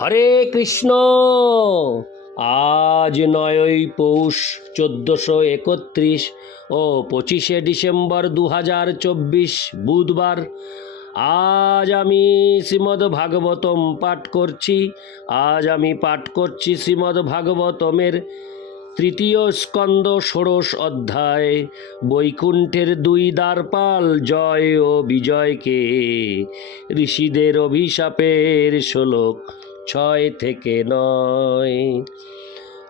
হরে কৃষ্ণ। আজ নয়ই পৌষ চোদ্দোশো একত্রিশ ও পঁচিশে ডিসেম্বর দু হাজার চব্বিশ বুধবার। আজ আমি শ্রীমদ্ ভাগবতম পাঠ করছি। আজ আমি পাঠ করছি শ্রীমদ্ ভাগবতমের তৃতীয় স্কন্দ ষোড়শ অধ্যায়, বৈকুণ্ঠের দুই দ্বারপাল জয় ও বিজয়কে। ঋষিদের অভিশাপের শ্লোক ছয় থেকে নয়।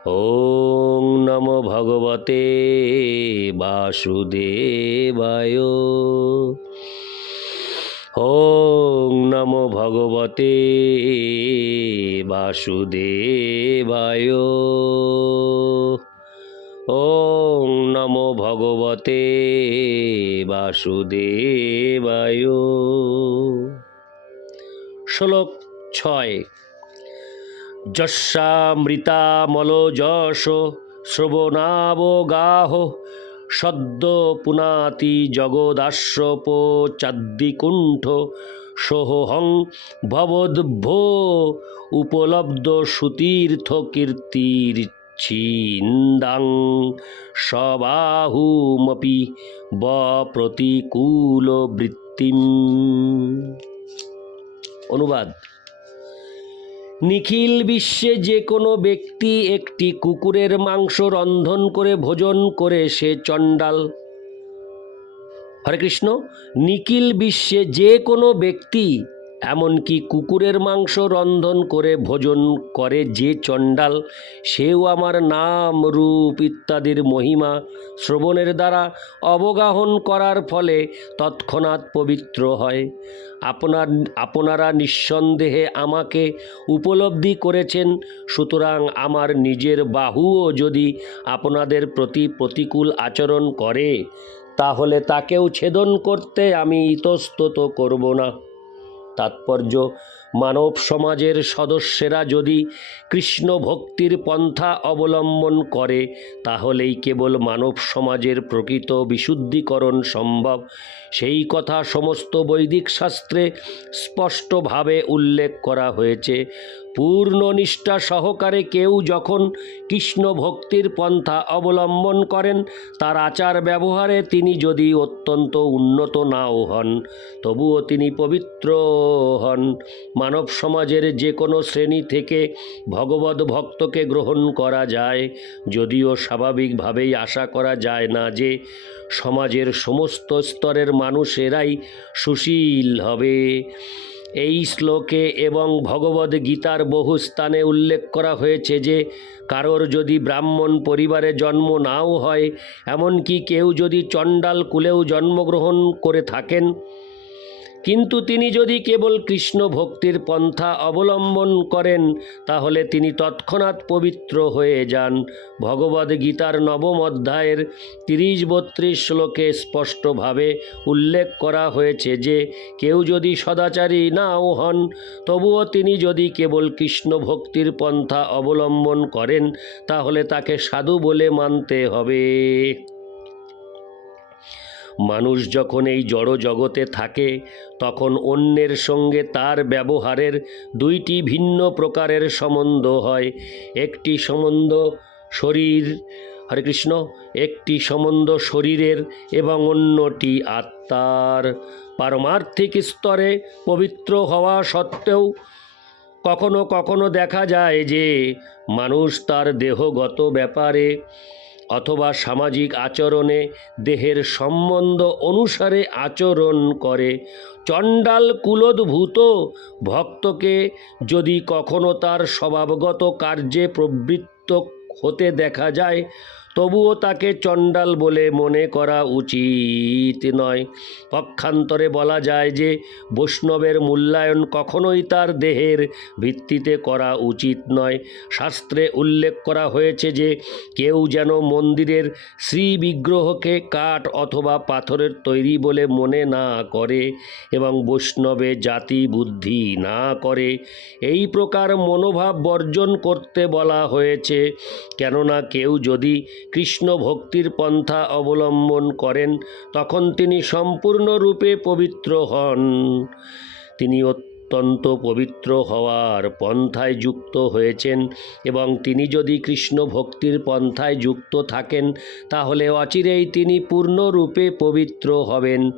ওং নম ভগবতে বাসুদেবায়। ওং নম ভগবতে বাসুদেবায়। ওং নম ভগবতে বাসুদেবায়। শ্লোক ছয়। যস্যামৃতামল যশ শ্রবণাবগাহ সদ্য পুনাতি জগদাশ্রপ চাদ্দিকুণ্ঠ সোহং ভবদ্ভো উপলব্ধ সুতীর্থ কীর্তির ছিন্দাং সবাহুমপি বপ্রতিকূল বৃত্তিম অনুবাদ। নিখিল বিশ্বে যে কোনো ব্যক্তি একটি কুকুরের মাংস রন্ধন করে ভোজন করে সে চণ্ডাল। হরে কৃষ্ণ, নিখিল বিশ্বে যে কোনো ব্যক্তি এমনকি কুকুরের মাংস রন্ধন করে ভোজন করে যে চণ্ডাল, সেও আমার নাম, রূপ ইত্যাদির মহিমা শ্রবণের দ্বারা অবগাহন করার ফলে তৎক্ষণাৎ পবিত্র হয়। আপনার, আপনারা নিঃসন্দেহে আমাকে উপলব্ধি করেছেন, সুতরাং আমার নিজের বাহুও যদি আপনাদের প্রতি প্রতিকূল আচরণ করে, তাহলে তাকেও ছেদন করতে আমি ইতস্তত করব না। তাৎপর্য, মানব সমাজের সদস্যেরা যদি কৃষ্ণ ভক্তির পন্থা অবলম্বন করে, তাহলেই কেবল মানব সমাজের প্রকৃত বিশুদ্ধিকরণ সম্ভব। সেই কথা সমস্ত বৈদিক শাস্ত্রে স্পষ্টভাবে উল্লেখ করা হয়েছে। পূর্ণ নিষ্ঠা সহকারে কেউ যখন কৃষ্ণ ভক্তির পন্থা অবলম্বন করেন, তার আচার ব্যবহারে তিনি যদি অত্যন্ত উন্নত নাও হন, তবুও তিনি পবিত্র হন। মানব সমাজের যে কোনো শ্রেণি থেকে ভগবত ভক্তকে গ্রহণ করা যায়, যদিও স্বাভাবিকভাবেই আশা করা যায় না যে সমাজের সমস্ত স্তরের মানুষেরাই সুশীল হবে। এই শ্লোকে এবং ভগবদ গীতার বহু স্থানে উল্লেখ করা হয়েছে যে, কারোর যদি ব্রাহ্মণ পরিবারে জন্ম নাও হয়, এমনকি কেউ যদি চণ্ডাল কুলেও জন্মগ্রহণ করে থাকেন কিন্তু তিনি যদি কেবল কৃষ্ণ ভক্তির পন্থা অবলম্বন করেন, তাহলে তিনি তৎক্ষণাৎ পবিত্র হয়ে যান। ভগবদ গীতার নবম অধ্যায়ের তিরিশ বত্রিশ শ্লোকে স্পষ্টভাবে উল্লেখ করা হয়েছে যে, কেউ যদি সদাচারী নাও হন, তবুও তিনি যদি কেবল কৃষ্ণ ভক্তির পন্থা অবলম্বন করেন, তাহলে তাকে সাধু বলে মানতে হবে। মানুষ যখন এই জড় জগতে থাকে, তখন অন্যের সঙ্গে তার ব্যবহারের দুইটি ভিন্ন প্রকারের সম্বন্ধ হয়। একটি সম্বন্ধ শরীর, হরে কৃষ্ণ, একটি সম্বন্ধ শরীরের এবং অন্যটি আত্মার। পারমার্থিক স্তরে পবিত্র হওয়া সত্ত্বেও কখনো কখনো দেখা যায় যে মানুষ তার দেহগত ব্যাপারে অথবা সামাজিক আচরণে দেহের সম্বন্ধ অনুসারে আচরণ করে। চণ্ডাল কুলোদ্ভূত ভক্তকে যদি কখনো তার স্বভাবগত কার্যে প্রবৃত্ত হতে দেখা যায় তবুও তাকে চণ্ডাল বলে মনে করা উচিত নয়। পক্ষান্তরে বলা যায় যে, বৈষ্ণবের মূল্যায়ন কখনোই তার দেহের ভিত্তিতে করা উচিত নয়। শাস্ত্রে উল্লেখ করা হয়েছে যে, কেউ যেন মন্দিরের শ্রী বিগ্রহকে কাঠ অথবা পাথরের তৈরি বলে মনে না করে এবং বৈষ্ণবে জাতি বুদ্ধি না করে, এই প্রকার মনোভাব বর্জন করতে বলা হয়েছে। কেননা কেউ যদি কৃষ্ণ ভক্তির পন্থা অবলম্বন করেন, তখন তিনি সম্পূর্ণরূপে পবিত্র হন। তিনি অত- অত্যন্ত পবিত্র হওয়ার পন্থায় যুক্ত হয়েছেন এবং তিনি যদি কৃষ্ণ ভক্তির পন্থায় যুক্ত থাকেন, তাহলে অচিরেই তিনি পূর্ণরূপে পবিত্র হবেন।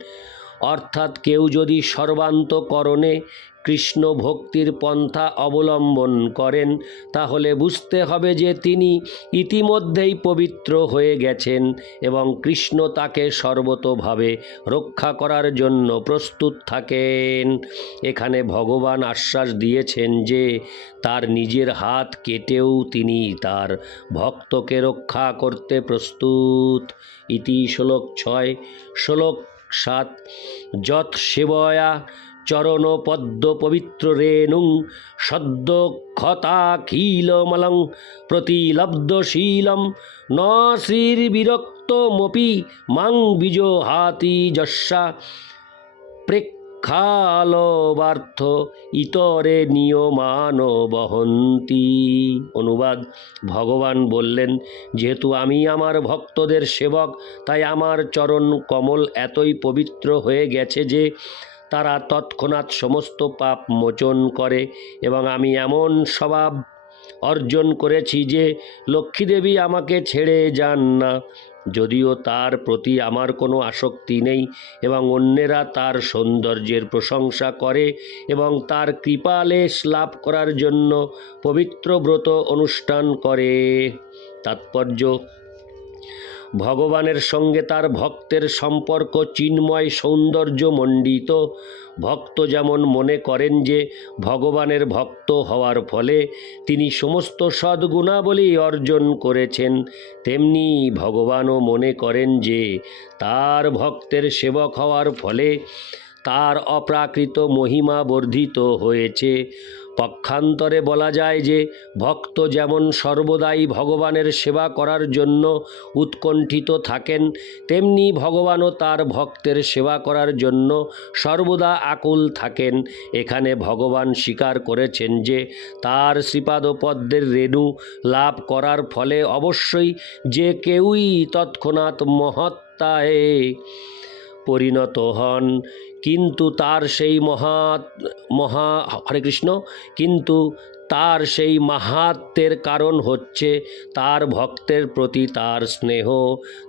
অর্থাৎ কেউ যদি সর্বান্তকরণে কৃষ্ণ ভক্তির পন্থা অবলম্বন করেন, তাহলে বুঝতে হবে যে তিনি ইতিমধ্যেই পবিত্র হয়ে গেছেন এবং কৃষ্ণ তাকে সর্বতোভাবে রক্ষা করার জন্য প্রস্তুত থাকেন। এখানে ভগবান আশ্বাস দিয়েছেন যে তার নিজের হাত কেটেও তিনি তার ভক্তকে রক্ষা করতে প্রস্তুত। ইতি শ্লোক ছয়, শ্লোক সাত যত সেবয়া চরণ পদ্ম পবিত্র রেণুং সদ্য ক্ষতাখিলমলং প্রতিলব্ধশীলম ন শ্রীর্বিরক্তমপি মাং বিজহাতি যস্যা প্রেক্ষালবার্থ ইতরে নিয়মান বহন্তি অনুবাদ, ভগবান বললেন, যেহেতু আমি আমার ভক্তদের সেবক, তাই আমার চরণ কমল এতই পবিত্র হয়ে গেছে যে তারা তৎক্ষণাৎ সমস্ত পাপ মোচন করে এবং আমি এমন স্বভাব অর্জন করেছি যে লক্ষ্মীদেবী আমাকে ছেড়ে যান না। যদিও তার প্রতি আমার কোনো আসক্তি নেই এবং অন্যেরা তার সৌন্দর্যের প্রশংসা করে এবং তার কৃপালেশ লাভ করার জন্য পবিত্র ব্রত অনুষ্ঠান করে। তাৎপর্য ভগবানের সঙ্গে তার ভক্তের সম্পর্ক চিন্ময় সৌন্দর্য মণ্ডিত। ভক্ত যেমন মনে করেন যে ভগবানের ভক্ত হওয়ার ফলে তিনি সমস্ত সদ্গুণাবলী অর্জন করেছেন, তেমনি ভগবানও মনে করেন যে তার ভক্তের সেবক হওয়ার ফলে তার অপ্রাকৃত মহিমা বর্ধিত হয়েছে। পক্ষান্তরে বলা যায় যে, ভক্ত যেমন সর্বদাই ভগবানের সেবা করার জন্য উৎকণ্ঠিত থাকেন, তেমনি ভগবানও তার ভক্তের সেবা করার জন্য সর্বদা আকুল থাকেন। এখানে ভগবান স্বীকার করেছেন যে, তার শ্রীপাদপদ্মের রেণু লাভ করার ফলে অবশ্যই যে কেউই তৎক্ষণাৎ মহত্তায় পরিণত হন। কিন্তু তার সেই মহা মহা হরে কৃষ্ণ কিন্তু তার সেই মাহাত্মের কারণ হচ্ছে তার ভক্তের প্রতি তার স্নেহ।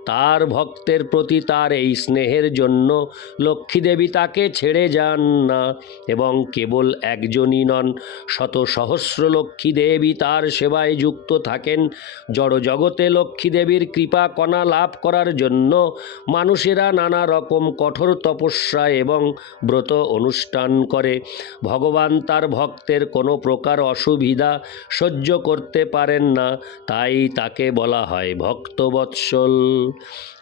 তার ভক্তের প্রতি তার এই স্নেহের জন্য লক্ষ্মীদেবী তাকে ছেড়ে যান না এবং কেবল একজনই নন, শত সহস্র লক্ষ্মী দেবী তার সেবায় যুক্ত থাকেন। জড় জগতে লক্ষ্মী দেবীর কৃপা কণা লাভ করার জন্য মানুষেরা নানা রকম কঠোর তপস্যা এবং ব্রত অনুষ্ঠান করে। ভগবান তার ভক্তের কোনো প্রকার অসুবিধা সহ্য করতে পারেন না, তাই তাকে বলা হয় ভক্তবৎসল।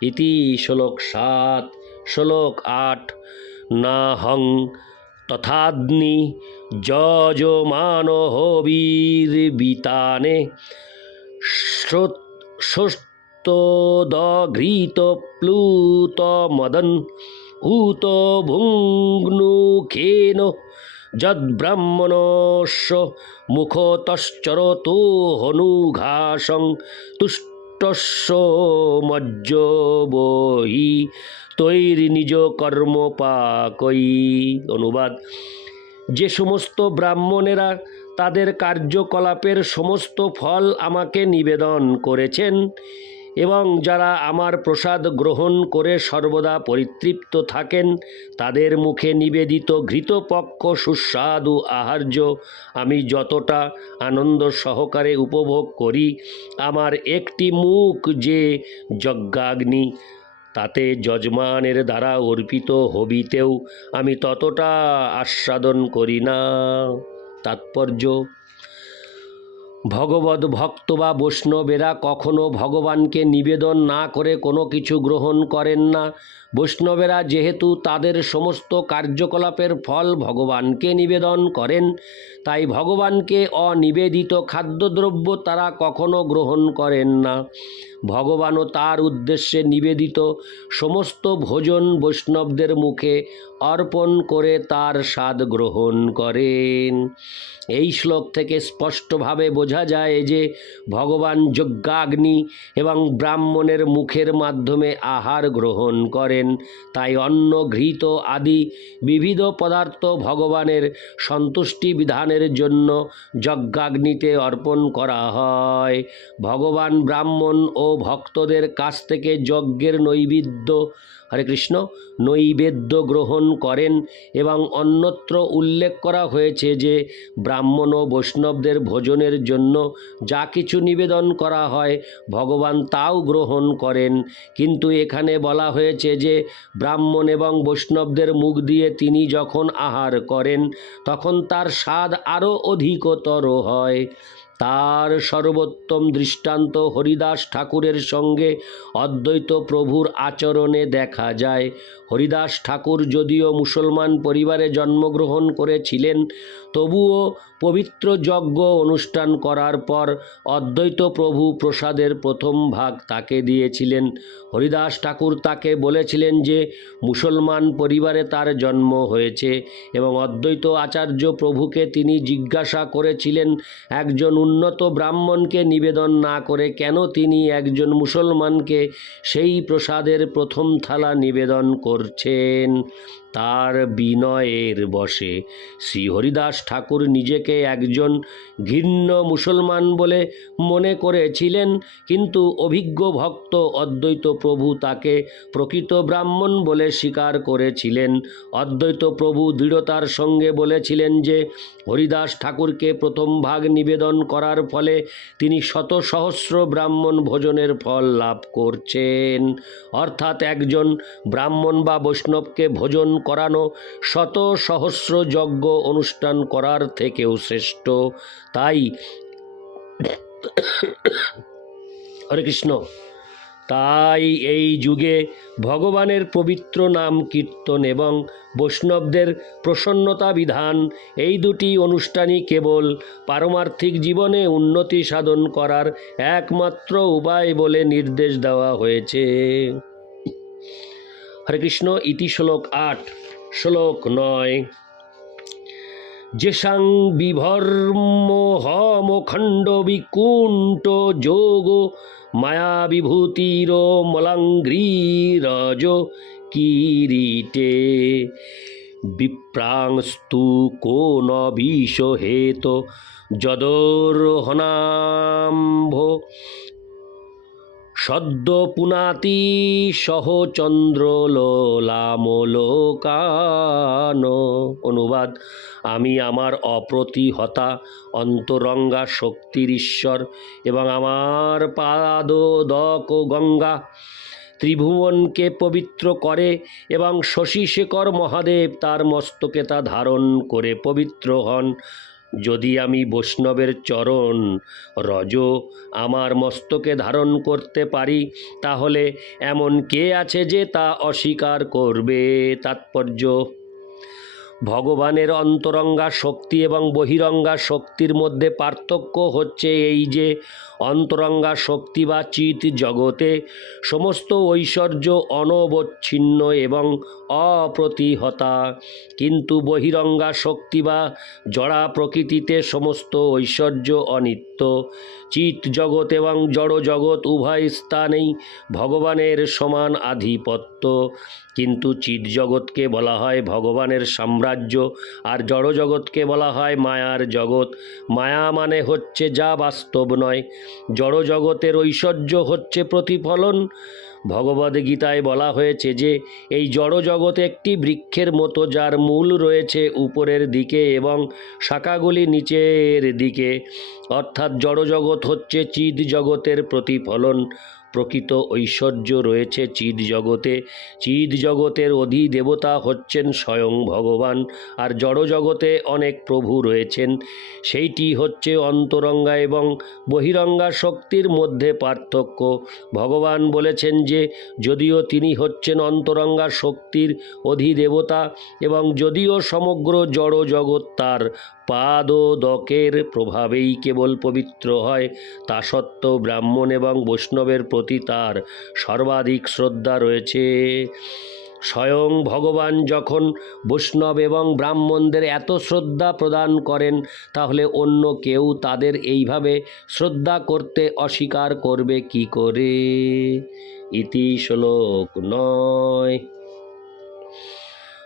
ইতি শ্লোক সাত, শ্লোক আট না হং তথাগ্নি যজমান হবীর বিতানে স্রোতোদঘৃত প্লুত মদন হুত ভুঙ্নুখেন যদ্ব্রাহ্মণস্য মুখতশ্চরতো হনুঘাসং তুষ্টস্য মজ্জ বহি তৈরি নিজ কর্ম পাকই। অনুবাদ। যে সমস্ত ব্রাহ্মণেরা তাদের কার্যকলাপের সমস্ত ফল আমাকে নিবেদন করেছেন এবং যারা আমার প্রসাদ গ্রহণ করে সর্বদা পরিতৃপ্ত থাকেন, তাদের মুখে নিবেদিত ঘৃতপক্ষ সুস্বাদু আহার্য। আমি যতটা আনন্দ সহকারে উপভোগ করি, আমার একটি মুখ যে যজ্ঞাগ্নি, তাতে যজমানের দ্বারা অর্পিত হবিতেও আমি ততটা আস্বাদন করি না। তাৎপর্য ভগবত ভক্ত বা বৈষ্ণবেরা কখনো ভগবানকে নিবেদন না করে কোনো কিছু গ্রহণ করেন না। বৈষ্ণবেরা যেহেতু তাদের সমস্ত কার্যকলাপের ফল ভগবানকে নিবেদন করেন, তাই ভগবানকে অনিবেদিত খাদ্যদ্রব্য তারা কখনো গ্রহণ করেন না। ভগবানও তার উদ্দেশ্যে নিবেদিত সমস্ত ভোজন বৈষ্ণবদের মুখে অর্পণ করে তার স্বাদ গ্রহণ করেন। এই শ্লোক থেকে স্পষ্টভাবে বোঝা যায় যে ভগবান যজ্ঞাগ্নি এবং ব্রাহ্মণের মুখের মাধ্যমে আহার গ্রহণ করেন। তাই অন্ন, ঘৃত আদি বিবিধ পদার্থ ভগবানের সন্তুষ্টি বিধানের জন্য যজ্ঞাগ্নিতে অর্পণ করা হয়। ভগবান ব্রাহ্মণ ও ভক্তদের কাছ থেকে যজ্ঞের নৈবেদ্য হরে কৃষ্ণ। নৈবেদ্য গ্রহণ করেন এবং অন্যত্র উল্লেখ করা হয়েছে যে ব্রাহ্মণ ও বৈষ্ণবদের ভোজনের জন্য যা কিছু নিবেদন করা হয় ভগবান তাও গ্রহণ করেন। কিন্তু এখানে বলা হয়েছে যে ব্রাহ্মণ এবং বৈষ্ণবদের মুখ দিয়ে তিনি যখন আহার করেন, তখন তার স্বাদ আরও অধিকতর হয়। তার সর্বোত্তম দৃষ্টান্ত হরিদাস ঠাকুরের সঙ্গে অদ্বৈত প্রভুর আচরণে দেখা যায়। হরিদাস ঠাকুর যদিও মুসলমান পরিবারে জন্মগ্রহণ করেছিলেন, তবুও পবিত্র যজ্ঞ অনুষ্ঠান করার পর অদ্বৈত প্রভু প্রসাদের প্রথম ভাগ তাকে দিয়েছিলেন। হরিদাস ঠাকুর তাকে বলেছিলেন যে, মুসলমান পরিবারে তার জন্ম হয়েছে এবং অদ্বৈত আচার্য প্রভুকে তিনি জিজ্ঞাসা করেছিলেন, একজন উন্নত ব্রাহ্মণকে নিবেদন না করে কেন তিনি একজন মুসলমানকে সেই প্রসাদের প্রথম থালা নিবেদন করছেন? তার বিনয়ের বসে শ্রী হরিদাস ঠাকুর নিজেকে একজন ঘৃণ্য মুসলমান বলে মনে করেছিলেন, কিন্তু অভিজ্ঞ ভক্ত অদ্বৈত প্রভু তাকে প্রকৃত ব্রাহ্মণ বলে স্বীকার করেছিলেন। অদ্বৈত প্রভু দৃঢ়তার সঙ্গে বলেছিলেন যে, হরিদাস ঠাকুরকে প্রথম ভাগ নিবেদন করার ফলে তিনি শত সহস্র ব্রাহ্মণ ভোজনের ফল লাভ করছেন। অর্থাৎ একজন ব্রাহ্মণ বা বৈষ্ণবকে ভোজন করানো শত সহস্র যজ্ঞ অনুষ্ঠান করার থেকেও শ্রেষ্ঠ। তাই হরে কৃষ্ণ। তাই এই যুগে ভগবানের পবিত্র নাম কীর্তন এবং বৈষ্ণবদের প্রসন্নতা বিধান এই দুটি অনুষ্ঠানই কেবল পারমার্থিক জীবনে উন্নতি সাধন করার একমাত্র উপায় বলে নির্দেশ দেওয়া হয়েছে। হরে কৃষ্ণ, ইতি শ্লোক আট, শ্লোক নয়। যেসাং বিভর্মহমখণ্ড বিকুণ্ঠ যোগ মায়া বিভূতির মলাঙ্ঘ্রিরজ কিরীটে। বিপ্রাংস্তু কোন বিষহেত যদোর্হনাম্ভ সদ্য পুনাতি সহ চন্দ্র লোকান অনুবাদ, আমি আমার অপ্রতিহতা অন্তরঙ্গা শক্তির ঈশ্বর এবং আমার পাদদক গঙ্গা ত্রিভুবনকে পবিত্র করে এবং শশীশেখর মহাদেব তার মস্তকে তা ধারণ করে পবিত্র হন। যদি আমি বৈষ্ণবের চরণ রজ আমার মস্তকে ধারণ করতে পারি, তাহলে এমন কে আছে যে তা অস্বীকার করবে? তাৎপর্য ভগবানের অন্তরঙ্গা শক্তি এবং বহিরঙ্গা শক্তির মধ্যে পার্থক্য হচ্ছে এই যে অন্তরঙ্গা শক্তি বা চিত জগতে সমস্ত ঐশ্বর্য অনবচ্ছিন্ন এবং অপ্রতিহতা। কিন্তু বহিরঙ্গা শক্তি বা জড়া প্রকৃতিতে সমস্ত ঐশ্বর্য অনিত্য। চিত জগৎ এবং জড় জগৎ উভয় স্থানেই ভগবানের সমান আধিপত্য। কিন্তু চিত জগৎকে বলা হয় ভগবানের সাম্রাজ্য, আর জড়জগৎকে বলা হয় মায়ার জগৎ। মায়া মানে হচ্ছে যা বাস্তব নয়। জড়জগতের ঐশ্বর্য হচ্ছে প্রতিফলন। ভগবদ গীতায় বলা হয়েছে যে, এই জড় জগৎ একটি বৃক্ষের মতো যার মূল রয়েছে উপরের দিকে এবং শাখাগুলি নিচের দিকে। অর্থাৎ জড়জগৎ হচ্ছে চিদ জগতের প্রতিফলন। প্রকৃত ঐশ্বর্য রয়েছে চিদ জগতে চিদ জগতের অধিদেবতা হচ্ছেন স্বয়ং ভগবান, আর জড় জগতে অনেক প্রভু রয়েছেন। সেইটি হচ্ছে অন্তরঙ্গা এবং বহিরঙ্গা শক্তির মধ্যে পার্থক্য। ভগবান বলেছেন যে, যদিও তিনি হচ্ছেন অন্তরঙ্গা শক্তির অধিদেবতা এবং যদিও সমগ্র জড় জগৎ তার পাদদকের প্রভাবেই কেবল পবিত্র হয়, তা সত্ত্বেও ব্রাহ্মণ এবং বৈষ্ণবের প্রতি তার সর্বাধিক শ্রদ্ধা রয়েছে। স্বয়ং ভগবান যখন বৈষ্ণব এবং ব্রাহ্মণদের এত শ্রদ্ধা প্রদান করেন, তাহলে অন্য কেউ তাদের এইভাবে শ্রদ্ধা করতে অস্বীকার করবে কি করে? ইতি শ্লোক নয়।